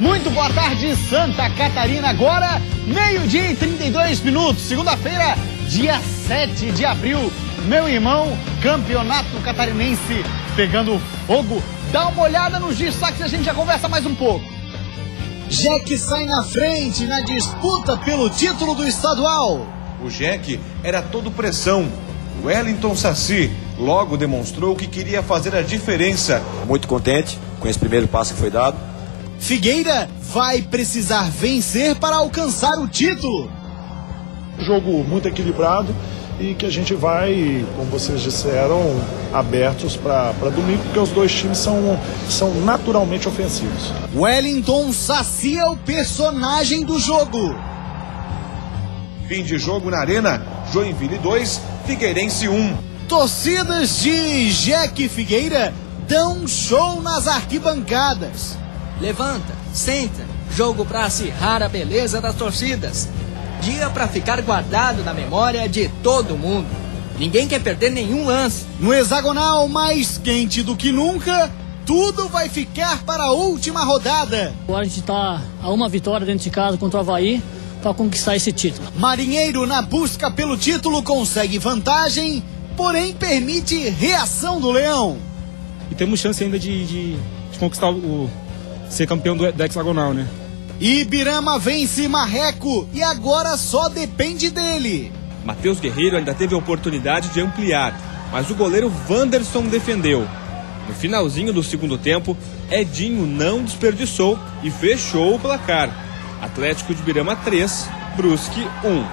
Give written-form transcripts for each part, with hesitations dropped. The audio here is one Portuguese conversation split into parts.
Muito boa tarde, Santa Catarina. Agora, meio-dia e 32 minutos. Segunda-feira, dia 7 de abril. Meu irmão, campeonato catarinense pegando fogo. Dá uma olhada nos destaques e a gente já conversa mais um pouco. Jack sai na frente na disputa pelo título do estadual. O Jack era todo pressão. O Wellington Saci logo demonstrou que queria fazer a diferença. Muito contente com esse primeiro passo que foi dado. Figueira vai precisar vencer para alcançar o título. Jogo muito equilibrado e que a gente vai, como vocês disseram, abertos para domingo, porque os dois times são naturalmente ofensivos. Wellington Saci é o personagem do jogo. Fim de jogo na Arena, Joinville 2, Figueirense 1. Torcidas de Jack Figueira dão show nas arquibancadas. Levanta, senta, jogo para acirrar a beleza das torcidas. Dia para ficar guardado na memória de todo mundo. Ninguém quer perder nenhum lance. No hexagonal, mais quente do que nunca, tudo vai ficar para a última rodada. Agora a gente está a uma vitória dentro de casa contra o Avaí para conquistar esse título. Marinheiro, na busca pelo título, consegue vantagem, porém permite reação do Leão. E temos chance ainda de conquistar ser campeão do hexagonal, né? Ibirama vence Marreco e agora só depende dele. Matheus Guerreiro ainda teve a oportunidade de ampliar, mas o goleiro Wanderson defendeu. No finalzinho do segundo tempo, Edinho não desperdiçou e fechou o placar. Atlético de Ibirama 3, Brusque 1.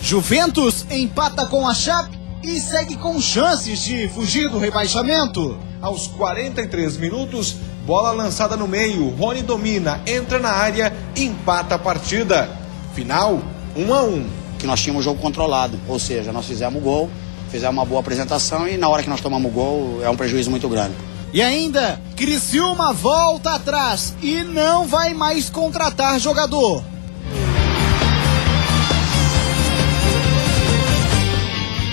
Juventus empata com a Chape e segue com chances de fugir do rebaixamento. Aos 43 minutos, bola lançada no meio, Rony domina, entra na área, empata a partida. Final, 1-1. Que nós tínhamos o jogo controlado, ou seja, nós fizemos o gol, fizemos uma boa apresentação e na hora que nós tomamos o gol é um prejuízo muito grande. E ainda, Criciúma volta atrás e não vai mais contratar jogador.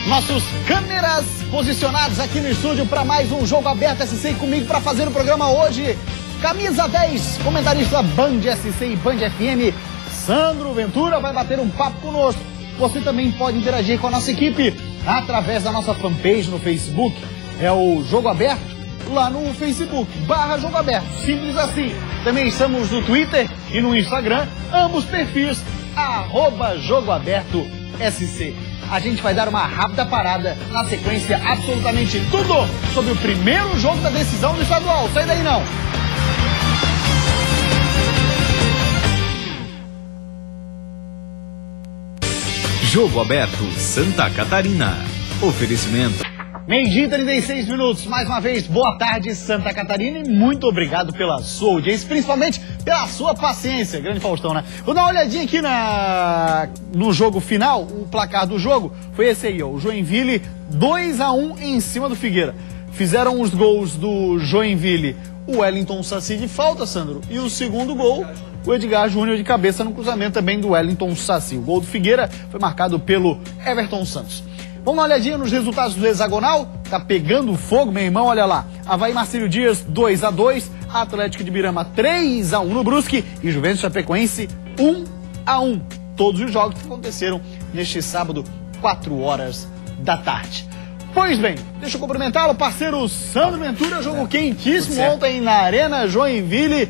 Nossos câmeras posicionados aqui no estúdio para mais um Jogo Aberto SC e comigo para fazer o programa hoje. Camisa 10, comentarista Band SC e Band FM, Sandro Ventura vai bater um papo conosco. Você também pode interagir com a nossa equipe através da nossa fanpage no Facebook. É o Jogo Aberto, lá no Facebook, /Jogo Aberto, simples assim. Também estamos no Twitter e no Instagram, ambos perfis, @Jogo Aberto SC. A gente vai dar uma rápida parada, na sequência absolutamente tudo sobre o primeiro jogo da decisão do estadual. Sai daí não! Jogo Aberto Santa Catarina. Oferecimento. Meio-dia e 36 minutos. Mais uma vez, boa tarde, Santa Catarina, e muito obrigado pela sua audiência, principalmente pela sua paciência. Grande Faustão, né? Vou dar uma olhadinha aqui no jogo final. O placar do jogo foi esse aí, ó. O Joinville 2-1 em cima do Figueira. Fizeram os gols do Joinville o Wellington Saci de falta, Sandro, e o segundo gol, o Edgar Júnior de cabeça no cruzamento também do Wellington Saci. O gol do Figueira foi marcado pelo Everton Santos. Vamos dar uma olhadinha nos resultados do hexagonal. Tá pegando fogo, meu irmão, olha lá. Avaí Marcílio Dias 2-2, Atlético de Ibirama 3-1 no Brusque e Juventus Chapecoense 1-1. Todos os jogos que aconteceram neste sábado, 4 horas da tarde. Pois bem, deixa eu cumprimentá-lo, parceiro Sandro Ventura, jogo quentíssimo ontem na Arena Joinville.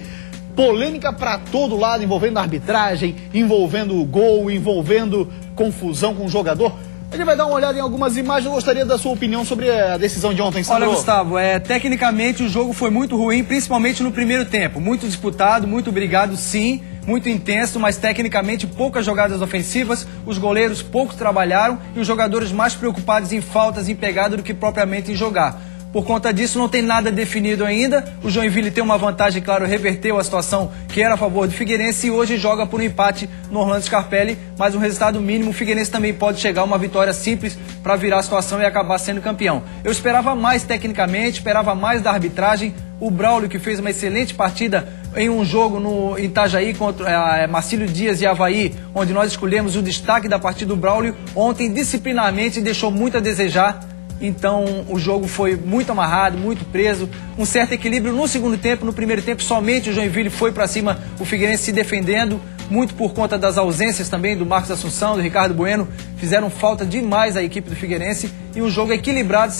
Polêmica para todo lado, envolvendo arbitragem, envolvendo gol, envolvendo confusão com o jogador. A gente vai dar uma olhada em algumas imagens. Eu gostaria da sua opinião sobre a decisão de ontem, Sandro. Olha, Gustavo, tecnicamente o jogo foi muito ruim, principalmente no primeiro tempo. Muito disputado, muito brigado, sim, muito intenso, mas tecnicamente poucas jogadas ofensivas, os goleiros pouco trabalharam e os jogadores mais preocupados em faltas, em pegada do que propriamente em jogar. Por conta disso, não tem nada definido ainda. O Joinville tem uma vantagem, claro, reverteu a situação que era a favor do Figueirense e hoje joga por um empate no Orlando Scarpelli, mas um resultado mínimo. O Figueirense também pode chegar a uma vitória simples para virar a situação e acabar sendo campeão. Eu esperava mais tecnicamente, esperava mais da arbitragem. O Braulio, que fez uma excelente partida em um jogo no Itajaí contra Marcílio Dias e Avaí, onde nós escolhemos o destaque da partida do Braulio, ontem disciplinarmente deixou muito a desejar. Então o jogo foi muito amarrado, muito preso, um certo equilíbrio no segundo tempo. No primeiro tempo somente o Joinville foi para cima, o Figueirense se defendendo, muito por conta das ausências também do Marcos Assunção, do Ricardo Bueno, fizeram falta demais à equipe do Figueirense, e um jogo equilibrado,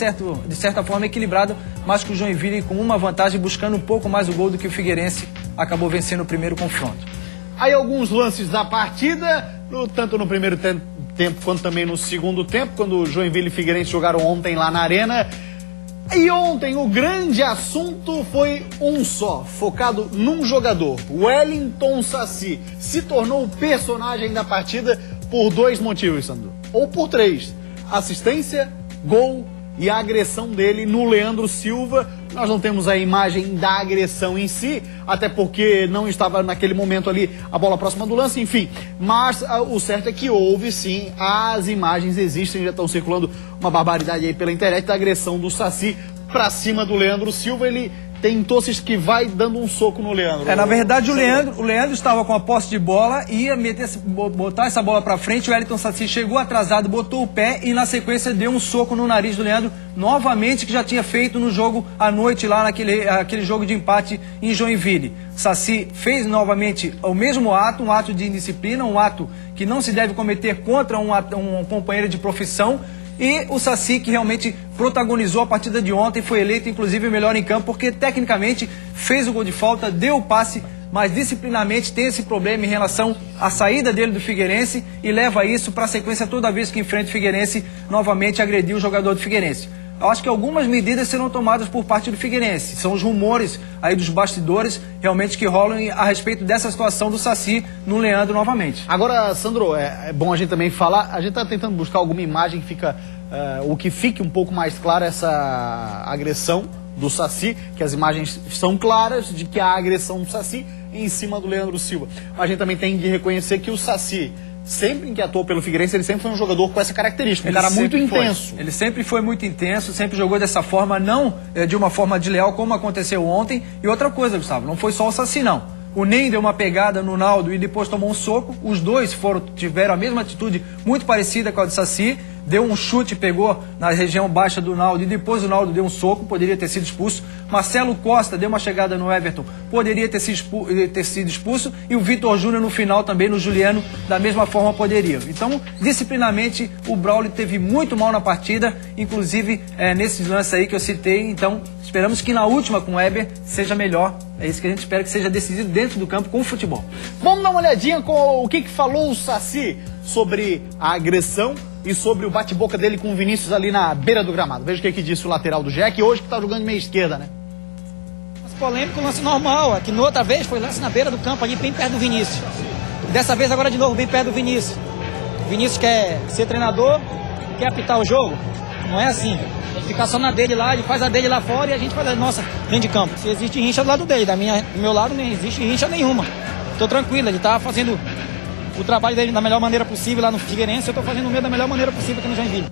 de certa forma equilibrado, mas que o Joinville com uma vantagem, buscando um pouco mais o gol do que o Figueirense, acabou vencendo o primeiro confronto. Aí alguns lances da partida, tanto no primeiro tempo quanto também no segundo tempo, quando o Joinville e Figueirense jogaram ontem lá na Arena. E ontem o grande assunto foi um só, focado num jogador. Wellington Saci se tornou o personagem da partida por 2 motivos, Sandro. Ou por 3. Assistência, gol e a agressão dele no Leandro Silva. Nós não temos a imagem da agressão em si, até porque não estava naquele momento ali a bola próxima do lance, enfim. Mas o certo é que houve sim, as imagens existem, já estão circulando uma barbaridade aí pela internet da agressão do Saci pra cima do Leandro Silva. Ele tentou se esquivar e dando um soco no Leandro. Na verdade o Leandro estava com a posse de bola, ia botar essa bola pra frente, o Wellington Saci chegou atrasado, botou o pé e na sequência deu um soco no nariz do Leandro, novamente, que já tinha feito no jogo à noite lá naquele jogo de empate em Joinville. Saci fez novamente o mesmo ato, um ato de indisciplina, um ato que não se deve cometer contra um companheiro de profissão. E o Saci, que realmente protagonizou a partida de ontem, foi eleito inclusive o melhor em campo, porque tecnicamente fez o gol de falta, deu o passe, mas disciplinarmente tem esse problema em relação à saída dele do Figueirense e leva isso para a sequência toda vez que enfrenta o Figueirense, novamente agredir o jogador do Figueirense. Eu acho que algumas medidas serão tomadas por parte do Figueirense. São os rumores aí dos bastidores realmente que rolam a respeito dessa situação do Saci no Leandro novamente. Agora, Sandro, é bom a gente também falar, a gente está tentando buscar alguma imagem que fique um pouco mais clara essa agressão do Saci, que as imagens são claras de que há agressão do Saci em cima do Leandro Silva. Mas a gente também tem de reconhecer que o Saci, sempre que atuou pelo Figueirense, ele sempre foi um jogador com essa característica, um cara muito intenso. Ele sempre foi muito intenso, sempre jogou dessa forma, não de uma forma desleal como aconteceu ontem. E outra coisa, Gustavo, não foi só o Saci não. O Ney deu uma pegada no Naldo e depois tomou um soco. Os dois tiveram a mesma atitude muito parecida com a do Saci. Deu um chute, pegou na região baixa do Naldo e depois o Naldo deu um soco, poderia ter sido expulso. Marcelo Costa deu uma chegada no Everton, poderia ter sido expulso. E o Vitor Júnior no final também, no Juliano, da mesma forma poderia. Então, disciplinarmente, o Braulio teve muito mal na partida, inclusive nesses lances aí que eu citei. Então, esperamos que na última com o Eber seja melhor. É isso que a gente espera, que seja decidido dentro do campo com o futebol. Vamos dar uma olhadinha com o que falou o Saci sobre a agressão e sobre o bate-boca dele com o Vinícius ali na beira do gramado. Veja o que disse o lateral do Jack, hoje que tá jogando meia esquerda, né? Lance polêmico, lance normal. Aqui na outra vez foi lance na beira do campo, ali bem perto do Vinícius. Dessa vez agora de novo, bem perto do Vinícius. O Vinícius quer ser treinador, quer apitar o jogo. Não é assim. Tem que ficar só na dele lá, ele faz a dele lá fora e a gente faz a nossa dentro de campo. Se existe rincha do lado dele, do meu lado não existe rincha nenhuma. Tô tranquilo, ele tá fazendo o trabalho dele da melhor maneira possível lá no Figueirense, eu tô fazendo o meu da melhor maneira possível aqui no Joinville.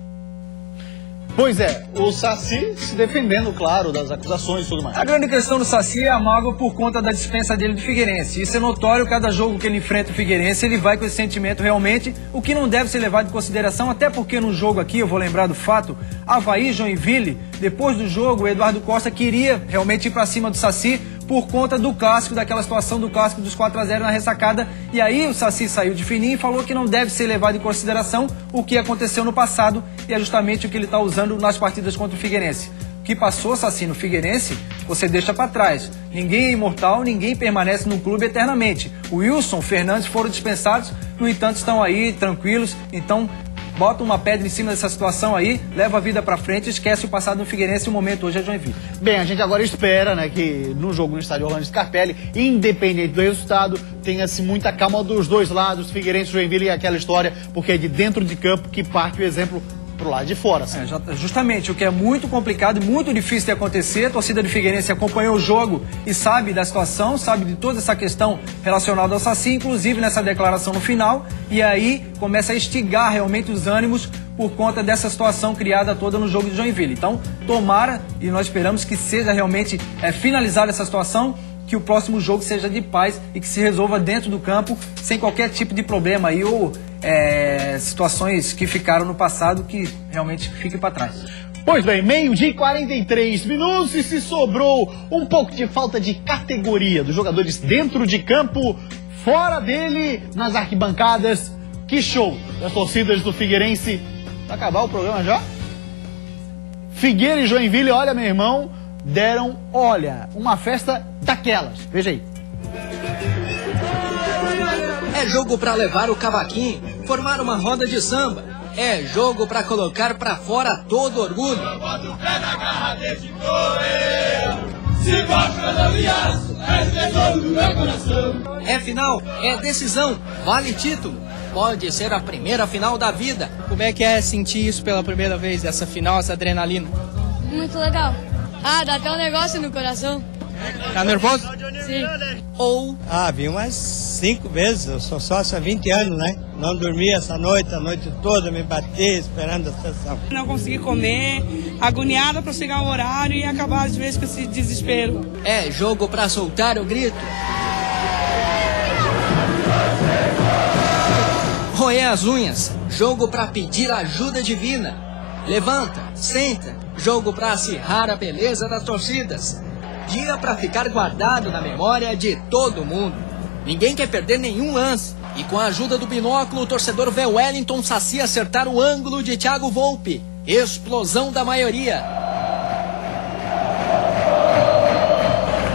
Pois é, o Saci se defendendo, claro, das acusações e tudo mais. A grande questão do Saci é a mágoa por conta da dispensa dele do Figueirense. Isso é notório, cada jogo que ele enfrenta o Figueirense, ele vai com esse sentimento realmente, o que não deve ser levado em consideração, até porque no jogo aqui, eu vou lembrar do fato, Avaí e Joinville, depois do jogo, o Eduardo Costa queria realmente ir pra cima do Saci, por conta do clássico, daquela situação do clássico dos 4-0 na ressacada. E aí o Saci saiu de fininho e falou que não deve ser levado em consideração o que aconteceu no passado, e é justamente o que ele está usando nas partidas contra o Figueirense. O que passou, Saci, no Figueirense, você deixa para trás. Ninguém é imortal, ninguém permanece no clube eternamente. O Wilson, o Fernandes foram dispensados, no entanto estão aí tranquilos, então bota uma pedra em cima dessa situação aí, leva a vida pra frente, esquece o passado no Figueirense e o momento hoje é Joinville. Bem, a gente agora espera, né, que no jogo no estádio Orlando Scarpelli, independente do resultado, tenha-se muita calma dos dois lados, Figueirense e Joinville, e aquela história, porque é de dentro de campo que parte o exemplo pro lado de fora. Assim. Justamente, o que é muito complicado e muito difícil de acontecer. A torcida do Figueirense acompanhou o jogo e sabe da situação, sabe de toda essa questão relacionada ao Saci, inclusive nessa declaração no final, e aí começa a instigar realmente os ânimos por conta dessa situação criada toda no jogo de Joinville. Então, tomara, e nós esperamos que seja realmente finalizada essa situação, que o próximo jogo seja de paz e que se resolva dentro do campo, sem qualquer tipo de problema aí, ou situações que ficaram no passado que realmente fiquem para trás. Pois bem, 12h43 e se sobrou um pouco de falta de categoria dos jogadores dentro de campo, fora dele, nas arquibancadas. Que show das torcidas do Figueirense. Vai acabar o programa já? Figueira e Joinville, olha, meu irmão, deram, olha, uma festa daquelas. Veja aí. É jogo pra levar o cavaquinho, formar uma roda de samba. É jogo pra colocar pra fora todo orgulho. É final, é decisão, vale título. Pode ser a primeira final da vida. Como é que é sentir isso pela primeira vez, essa final, essa adrenalina? Muito legal. Ah, dá até um negócio no coração. Tá nervoso? Sim. Ou... vi umas 5 vezes, eu sou sócio há 20 anos, né? Não dormi essa noite, a noite toda, me bati esperando a sessão. Não consegui comer, agoniada para chegar ao horário e acabar às vezes com esse desespero. É jogo pra soltar o grito. Roer as unhas, jogo pra pedir ajuda divina. Levanta, senta, jogo pra acirrar a beleza das torcidas. Dia pra ficar guardado na memória de todo mundo. Ninguém quer perder nenhum lance. E com a ajuda do binóculo, o torcedor vê Wellington Saci acertar o ângulo de Thiago Volpe. Explosão da maioria.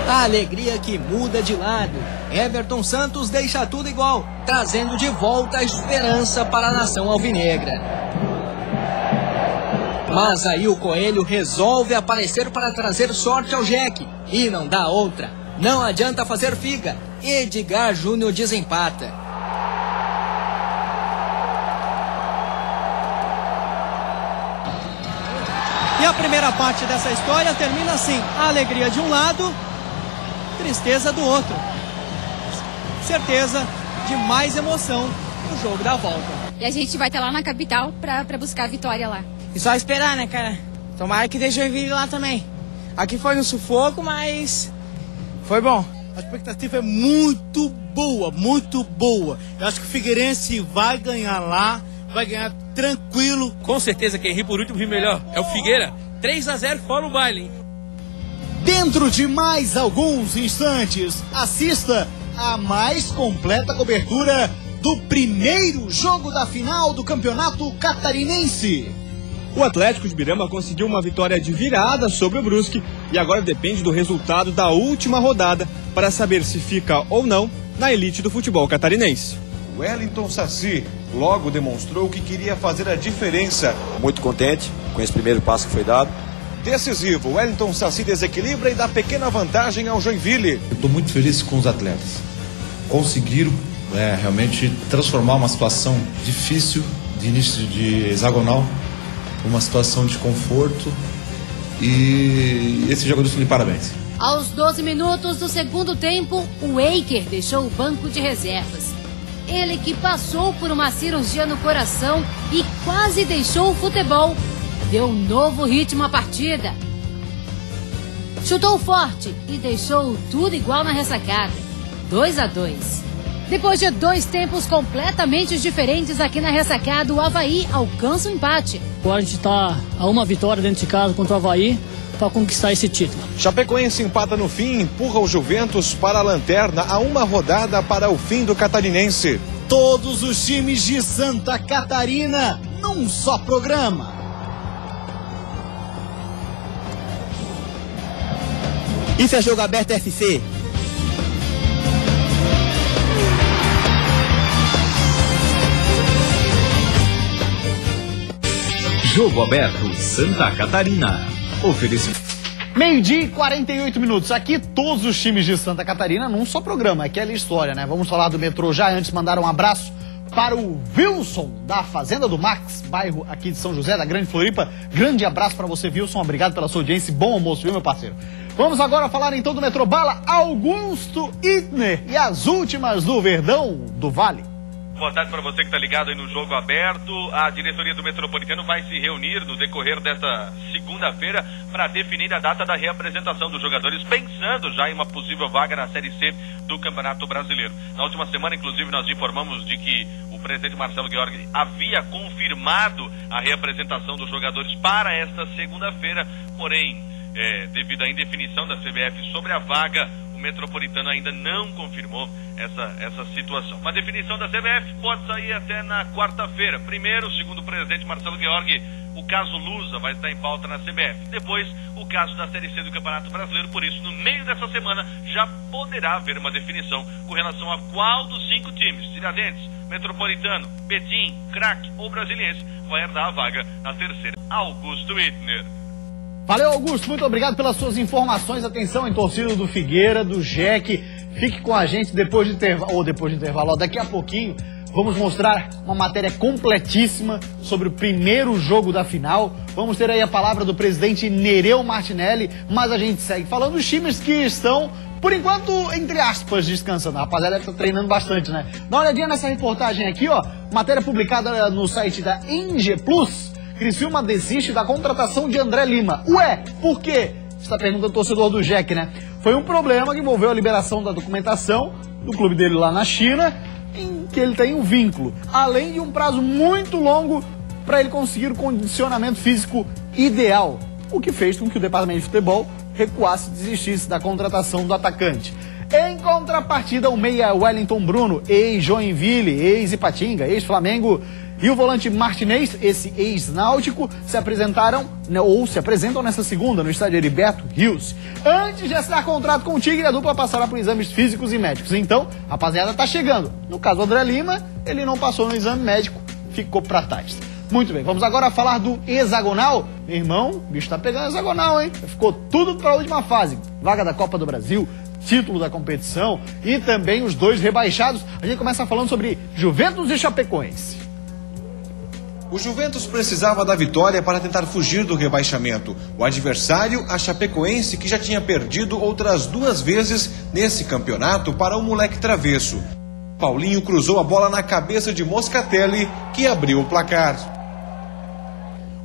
A alegria que muda de lado. Everton Santos deixa tudo igual, trazendo de volta a esperança para a nação alvinegra. Mas aí o Coelho resolve aparecer para trazer sorte ao Jeque. E não dá outra. Não adianta fazer figa. Edgar Júnior desempata. E a primeira parte dessa história termina assim. A alegria de um lado, tristeza do outro. Certeza de mais emoção no jogo da volta. E a gente vai estar lá na capital pra buscar a vitória lá. E só esperar, né, cara? Tomara que deixe eu vir lá também. Aqui foi um sufoco, mas foi bom. A expectativa é muito boa, muito boa. Eu acho que o Figueirense vai ganhar lá, vai ganhar tranquilo. Com certeza quem ri por último ri melhor. É o Figueira. 3-0 fora o baile, hein? Dentro de mais alguns instantes, assista a mais completa cobertura do primeiro jogo da final do Campeonato Catarinense. O Atlético de Birama conseguiu uma vitória de virada sobre o Brusque e agora depende do resultado da última rodada para saber se fica ou não na elite do futebol catarinense. Wellington Saci logo demonstrou que queria fazer a diferença. Muito contente com esse primeiro passo que foi dado. Decisivo, Wellington Saci desequilibra e dá pequena vantagem ao Joinville. Eu estou muito feliz com os atletas. Conseguiram realmente transformar uma situação difícil de início de hexagonal uma situação de conforto e esse jogador de parabéns. Aos 12 minutos do segundo tempo, o Eiker deixou o banco de reservas. Ele que passou por uma cirurgia no coração e quase deixou o futebol, deu um novo ritmo à partida. Chutou forte e deixou tudo igual na ressacada. 2-2. Depois de 2 tempos completamente diferentes aqui na ressacada, o Avaí alcança o empate. Agora a gente está a uma vitória dentro de casa contra o Avaí para conquistar esse título. Chapecoense empata no fim, empurra o Juventus para a lanterna a uma rodada para o fim do Catarinense. Todos os times de Santa Catarina num só programa. Isso é Jogo Aberto FC. Jogo Aberto Santa Catarina. Oferecimento. 12h48. Aqui todos os times de Santa Catarina num só programa. Aquela história, né? Vamos falar do metrô já. Antes mandar um abraço para o Wilson da Fazenda do Max, bairro aqui de São José, da Grande Floripa. Grande abraço para você, Wilson. Obrigado pela sua audiência. Bom almoço, viu, meu parceiro? Vamos agora falar então do metrô bala Augusto Itner e as últimas do Verdão do Vale. Boa tarde para você que está ligado aí no Jogo Aberto. A diretoria do Metropolitano vai se reunir no decorrer desta segunda-feira para definir a data da reapresentação dos jogadores, pensando já em uma possível vaga na Série C do Campeonato Brasileiro. Na última semana, inclusive, nós informamos de que o presidente Marcelo Gheorghe havia confirmado a reapresentação dos jogadores para esta segunda-feira, porém, devido à indefinição da CBF sobre a vaga, o Metropolitano ainda não confirmou essa situação. Uma definição da CBF pode sair até na quarta-feira. Primeiro, segundo o presidente Marcelo Gheorghe, o caso Lusa vai estar em pauta na CBF. Depois, o caso da Série C do Campeonato Brasileiro. Por isso, no meio dessa semana, já poderá haver uma definição com relação a qual dos 5 times, Tiradentes, Metropolitano, Betim, Craque ou Brasiliense, vai herdar a vaga na terceira. Augusto Wittner. Valeu, Augusto, muito obrigado pelas suas informações. Atenção em torcida do Figueira, do Jeque. Fique com a gente depois do intervalo, daqui a pouquinho vamos mostrar uma matéria completíssima sobre o primeiro jogo da final. Vamos ter aí a palavra do presidente Nereu Martinelli, mas a gente segue falando dos times que estão, por enquanto, entre aspas, descansando. A rapaziada está treinando bastante, né? Dá uma olhadinha nessa reportagem aqui, ó, matéria publicada no site da NG Plus. Criciúma desiste da contratação de André Lima. Ué, por quê? Está perguntando o torcedor do Jeque, né? Foi um problema que envolveu a liberação da documentação do clube dele lá na China, em que ele tem um vínculo, além de um prazo muito longo para ele conseguir o condicionamento físico ideal, o que fez com que o departamento de futebol recuasse e desistisse da contratação do atacante. Em contrapartida, o meia Wellington Bruno, ex-Joinville, ex-Ipatinga, ex-Flamengo, e o volante Martinez, esse ex-náutico, se apresentam nessa segunda no estádio Heriberto Rios. Antes de assinar contrato com o Tigre, a dupla passará por exames físicos e médicos. Então, a rapaziada tá chegando. No caso do André Lima, ele não passou no exame médico, ficou pra trás. Muito bem, vamos agora falar do hexagonal. Meu irmão, o bicho tá pegando hexagonal, hein? Ficou tudo pra última fase. Vaga da Copa do Brasil, título da competição e também os 2 rebaixados. A gente começa falando sobre Juventus e Chapecoense. O Juventus precisava da vitória para tentar fugir do rebaixamento. O adversário, a Chapecoense, que já tinha perdido outras 2 vezes nesse campeonato para o moleque travesso. Paulinho cruzou a bola na cabeça de Moscatelli, que abriu o placar.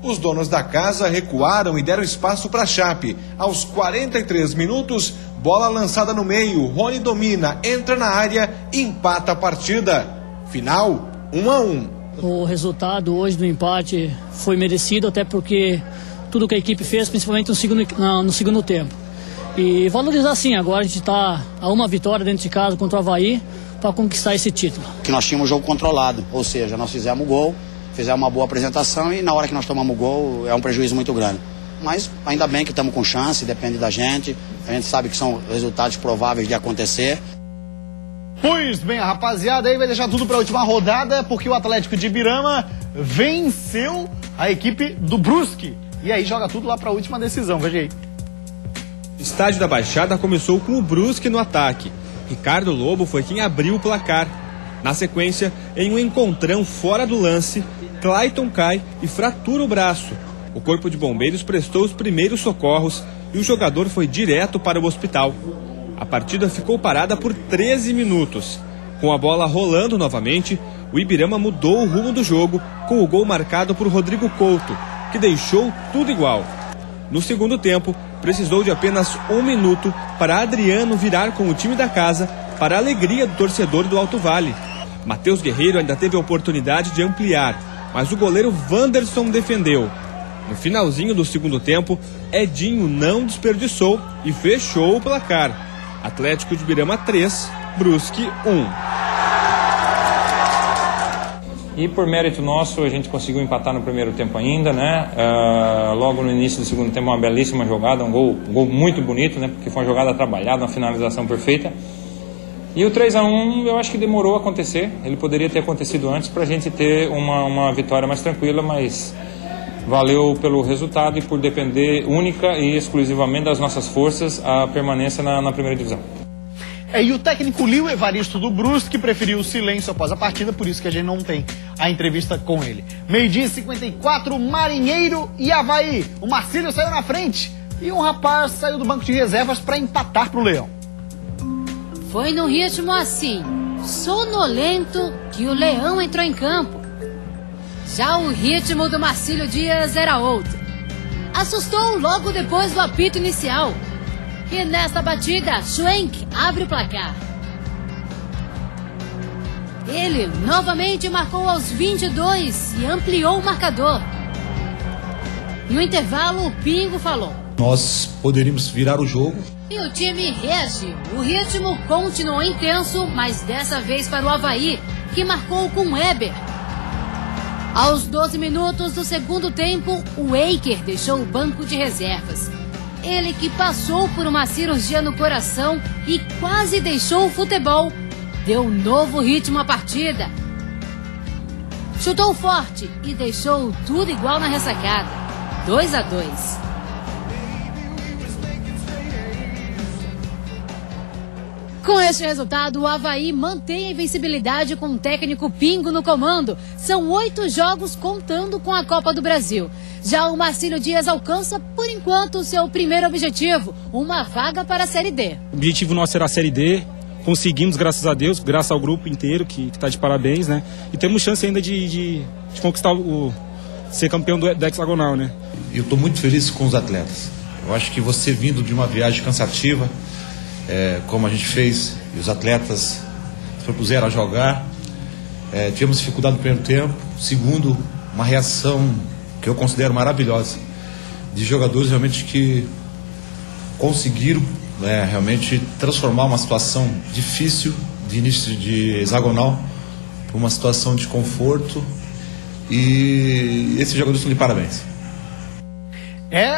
Os donos da casa recuaram e deram espaço para a Chape. Aos 43 minutos, bola lançada no meio, Rony domina, entra na área e empata a partida. Final, 1-1. O resultado hoje do empate foi merecido, até porque tudo que a equipe fez, principalmente no segundo tempo. E valorizar sim, agora a gente está a uma vitória dentro de casa contra o Avaí para conquistar esse título. Que nós tínhamos o jogo controlado, ou seja, nós fizemos o gol, fizemos uma boa apresentação e na hora que nós tomamos o gol é um prejuízo muito grande. Mas ainda bem que estamos com chance, depende da gente, a gente sabe que são resultados prováveis de acontecer. Pois bem, a rapaziada aí vai deixar tudo para a última rodada, porque o Atlético de Ibirama venceu a equipe do Brusque. E aí joga tudo lá para a última decisão, veja aí. O estádio da Baixada começou com o Brusque no ataque. Ricardo Lobo foi quem abriu o placar. Na sequência, em um encontrão fora do lance, Clayton cai e fratura o braço. O corpo de bombeiros prestou os primeiros socorros e o jogador foi direto para o hospital. A partida ficou parada por 13 minutos. Com a bola rolando novamente, o Ibirama mudou o rumo do jogo com o gol marcado por Rodrigo Couto, que deixou tudo igual. No segundo tempo, precisou de apenas 1 minuto para Adriano virar com o time da casa, para a alegria do torcedor do Alto Vale. Matheus Guerreiro ainda teve a oportunidade de ampliar, mas o goleiro Wanderson defendeu. No finalzinho do segundo tempo, Edinho não desperdiçou e fechou o placar. Atlético de Ibirama 3, Brusque 1. E por mérito nosso, a gente conseguiu empatar no primeiro tempo ainda, né? Logo no início do segundo tempo, uma belíssima jogada, um gol muito bonito, né? Porque foi uma jogada trabalhada, uma finalização perfeita. E o 3-1 eu acho que demorou a acontecer, ele poderia ter acontecido antes para a gente ter uma vitória mais tranquila, mas valeu pelo resultado e por depender única e exclusivamente das nossas forças a permanência na primeira divisão. E o técnico Lio Evaristo do Brusque preferiu o silêncio após a partida, por isso que a gente não tem a entrevista com ele. 12h54, Marinheiro e Avaí. O Marcílio saiu na frente e um rapaz saiu do banco de reservas para empatar para o Leão. Foi no ritmo assim. sonolento que o Leão entrou em campo. Já o ritmo do Marcílio Dias era outro. Assustou logo depois do apito inicial. E nesta batida, Schwenk abre o placar. Ele novamente marcou aos 22 e ampliou o marcador. No intervalo, o Pingo falou: nós poderíamos virar o jogo. E o time reagiu. O ritmo continuou intenso, mas dessa vez para o Avaí, que marcou com Weber. Aos 12 minutos do segundo tempo, o Eiker deixou o banco de reservas. Ele que passou por uma cirurgia no coração e quase deixou o futebol, deu um novo ritmo à partida. Chutou forte e deixou tudo igual na ressacada. 2-2. Com este resultado, o Avaí mantém a invencibilidade com o técnico Pingo no comando. São 8 jogos contando com a Copa do Brasil. Já o Marcílio Dias alcança, por enquanto, o seu primeiro objetivo, uma vaga para a Série D. O objetivo nosso era a Série D. Conseguimos, graças a Deus, graças ao grupo inteiro, que está de parabéns, né? E temos chance ainda de conquistar ser campeão do hexagonal, né? Eu estou muito feliz com os atletas. Eu acho que você vindo de uma viagem cansativa, como a gente fez, e os atletas se propuseram a jogar, tivemos dificuldade no primeiro tempo. Segundo, uma reação que eu considero maravilhosa, de jogadores realmente que conseguiram realmente transformar uma situação difícil de início de hexagonal para uma situação de conforto, e esses jogadores estão de parabéns.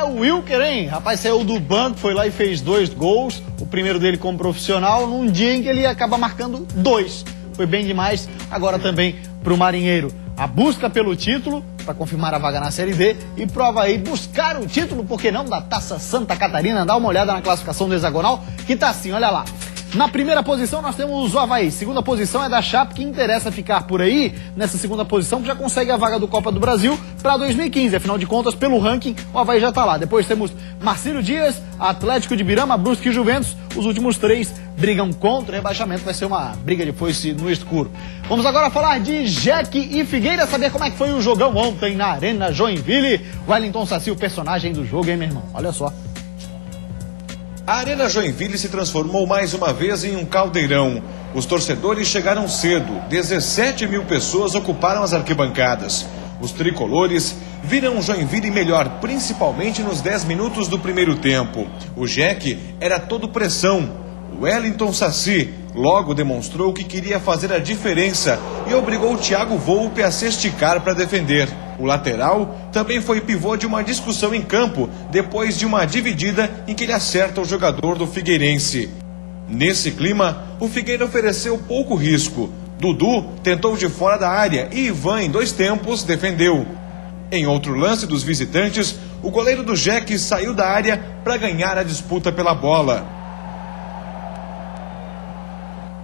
O Wilker, hein? Rapaz, saiu do banco, foi lá e fez 2 gols, o primeiro dele como profissional, num dia em que ele acaba marcando 2. Foi bem demais. Agora também pro Marinheiro, a busca pelo título, para confirmar a vaga na Série D, e pro Avaí buscar o título, por que não, da Taça Santa Catarina. Dá uma olhada na classificação do hexagonal, que tá assim, olha lá. Na primeira posição nós temos o Avaí, segunda posição é da Chape, que interessa ficar por aí, nessa segunda posição, que já consegue a vaga do Copa do Brasil para 2015, afinal de contas, pelo ranking, o Avaí já tá lá. Depois temos Marcílio Dias, Atlético de Birama, Brusque e Juventus, os últimos 3 brigam contra o rebaixamento, vai ser uma briga de foice no escuro. Vamos agora falar de Jack e Figueira, saber como é que foi o jogão ontem na Arena Joinville. Wellington Saci, o personagem do jogo, hein, meu irmão? Olha só. A Arena Joinville se transformou mais uma vez em um caldeirão. Os torcedores chegaram cedo, 17 mil pessoas ocuparam as arquibancadas. Os tricolores viram Joinville melhor, principalmente nos 10 minutos do primeiro tempo. O Jack era todo pressão. Wellington Saci logo demonstrou que queria fazer a diferença e obrigou o Thiago Volpe a se esticar para defender. O lateral também foi pivô de uma discussão em campo, depois de uma dividida em que ele acerta o jogador do Figueirense. Nesse clima, o Figueira ofereceu pouco risco. Dudu tentou de fora da área e Ivan, em 2 tempos, defendeu. Em outro lance dos visitantes, o goleiro do Jack saiu da área para ganhar a disputa pela bola.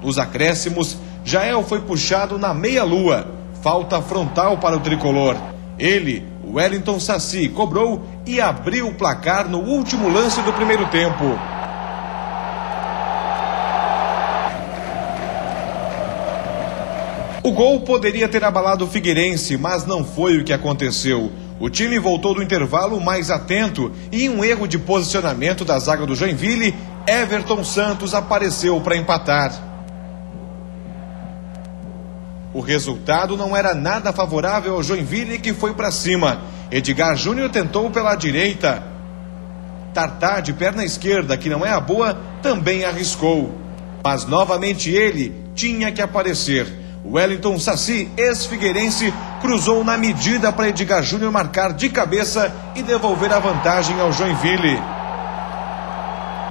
Nos acréscimos, Jael foi puxado na meia-lua. Falta frontal para o tricolor. Ele, Wellington Saci, cobrou e abriu o placar no último lance do primeiro tempo. O gol poderia ter abalado o Figueirense, mas não foi o que aconteceu. O time voltou do intervalo mais atento e, em um erro de posicionamento da zaga do Joinville, Everton Santos apareceu para empatar. O resultado não era nada favorável ao Joinville, que foi para cima. Edgar Júnior tentou pela direita. Tartá, de perna esquerda, que não é a boa, também arriscou. Mas novamente ele tinha que aparecer. Wellington Saci, ex-figueirense, cruzou na medida para Edgar Júnior marcar de cabeça e devolver a vantagem ao Joinville.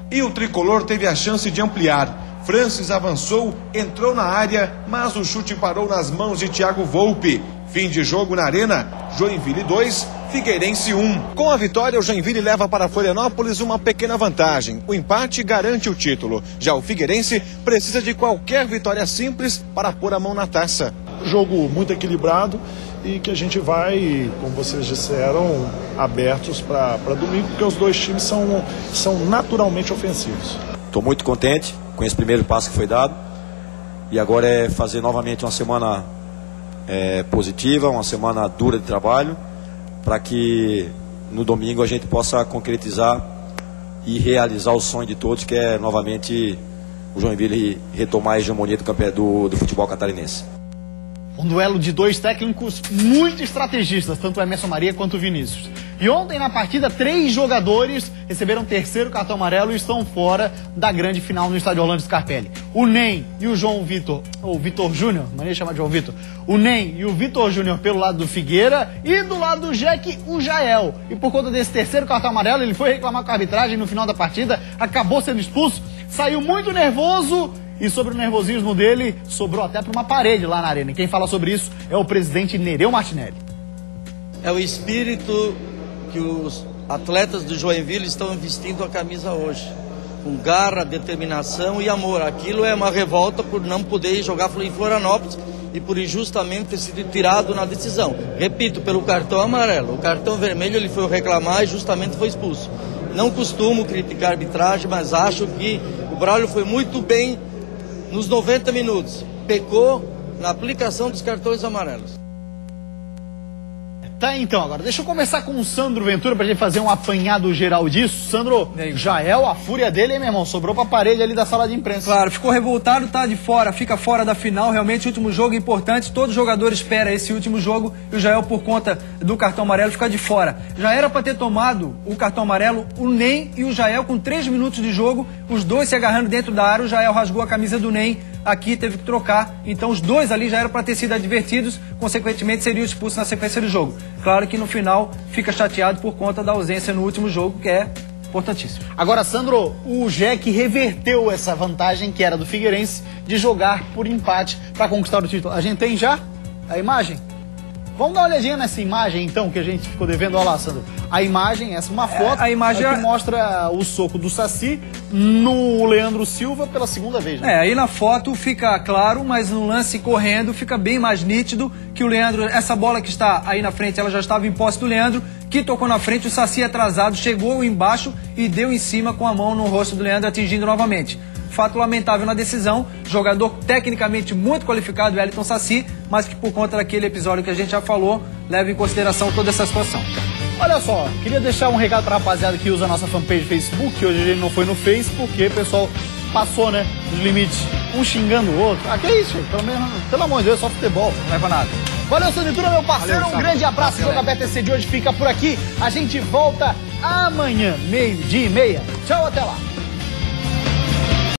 E o tricolor teve a chance de ampliar. Francis avançou, entrou na área, mas o chute parou nas mãos de Thiago Volpe. Fim de jogo na Arena, Joinville 2, Figueirense 1. Com a vitória, o Joinville leva para Florianópolis uma pequena vantagem. O empate garante o título. Já o Figueirense precisa de qualquer vitória simples para pôr a mão na taça. Jogo muito equilibrado e que a gente vai, como vocês disseram, abertos para domingo, porque os 2 times são naturalmente ofensivos. Estou muito contente com esse primeiro passo que foi dado. E agora é fazer novamente uma semana positiva, uma semana dura de trabalho, para que no domingo a gente possa concretizar e realizar o sonho de todos, que é novamente o Joinville retomar a hegemonia do futebol catarinense. Um duelo de dois técnicos muito estrategistas, tanto o Emerson Maria quanto o Vinícius. E ontem na partida, 3 jogadores receberam 3º cartão amarelo e estão fora da grande final no estádio Orlando Scarpelli. O Ney e o João Vitor, ou Vitor Júnior, mania de chamar de João Vitor. O Ney e o Vitor Júnior pelo lado do Figueira e do lado do Jack, o Jael. E por conta desse 3º cartão amarelo, ele foi reclamar com a arbitragem no final da partida, acabou sendo expulso, saiu muito nervoso. E sobre o nervosismo dele, sobrou até para uma parede lá na arena. E quem fala sobre isso é o presidente Nereu Martinelli. É o espírito que os atletas do Joinville estão vestindo a camisa hoje. Com garra, determinação e amor. Aquilo é uma revolta por não poder jogar em Florianópolis e por injustamente ter sido tirado na decisão. Repito, pelo cartão amarelo. O cartão vermelho ele foi reclamar e justamente foi expulso. Não costumo criticar a arbitragem, mas acho que o Braulio foi muito bem nos 90 minutos, pecou na aplicação dos cartões amarelos. Tá, então, agora deixa eu começar com o Sandro Ventura pra gente fazer um apanhado geral disso. Sandro, Jael, a fúria dele, hein, meu irmão? Sobrou pra parede ali da sala de imprensa. Claro, ficou revoltado, tá de fora, fica fora da final. Realmente, último jogo importante. Todo jogador espera esse último jogo e o Jael, por conta do cartão amarelo, fica de fora. Já era pra ter tomado o cartão amarelo o Ney e o Jael com 3 minutos de jogo, os dois se agarrando dentro da área. O Jael rasgou a camisa do Ney. Aqui teve que trocar, então os dois ali já eram para ter sido advertidos, consequentemente seriam expulsos na sequência do jogo. Claro que no final fica chateado por conta da ausência no último jogo, que é importantíssimo. Agora, Sandro, o Jack reverteu essa vantagem que era do Figueirense de jogar por empate para conquistar o título. A gente tem já a imagem? Vamos dar uma olhadinha nessa imagem, então, que a gente ficou devendo. Olha lá, Sandro. A imagem, essa é uma foto a imagem que mostra o soco do Saci no Leandro Silva pela segunda vez. Né? Aí na foto fica claro, mas no lance correndo fica bem mais nítido que o Leandro, essa bola que está aí na frente, ela já estava em posse do Leandro, que tocou na frente, o Saci atrasado, chegou embaixo e deu em cima com a mão no rosto do Leandro, atingindo novamente. Fato lamentável na decisão, jogador tecnicamente muito qualificado, o Wellington Saci, mas que por conta daquele episódio que a gente já falou, leva em consideração toda essa situação. Olha só, queria deixar um recado pra rapaziada que usa a nossa fanpage Facebook, que hoje a gente não foi no Face, porque o pessoal passou, né, dos limites, um xingando o outro. Ah, que isso, pelo amor de Deus, só futebol, não leva nada. Valeu, Sanitura, meu parceiro, um grande abraço, o Jogo Aberto EC de hoje fica por aqui, a gente volta amanhã, 12:30. Tchau, até lá.